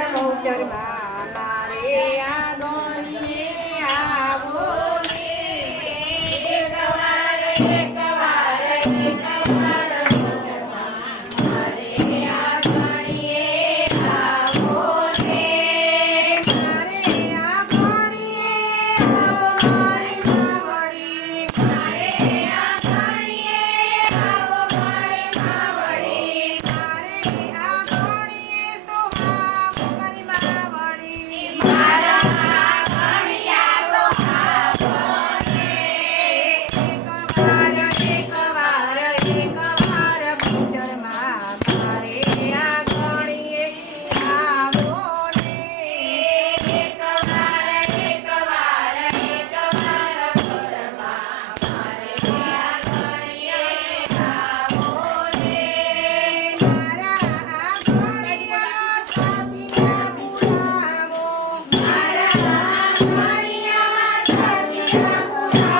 Yeah. Marina, Marina, Marina.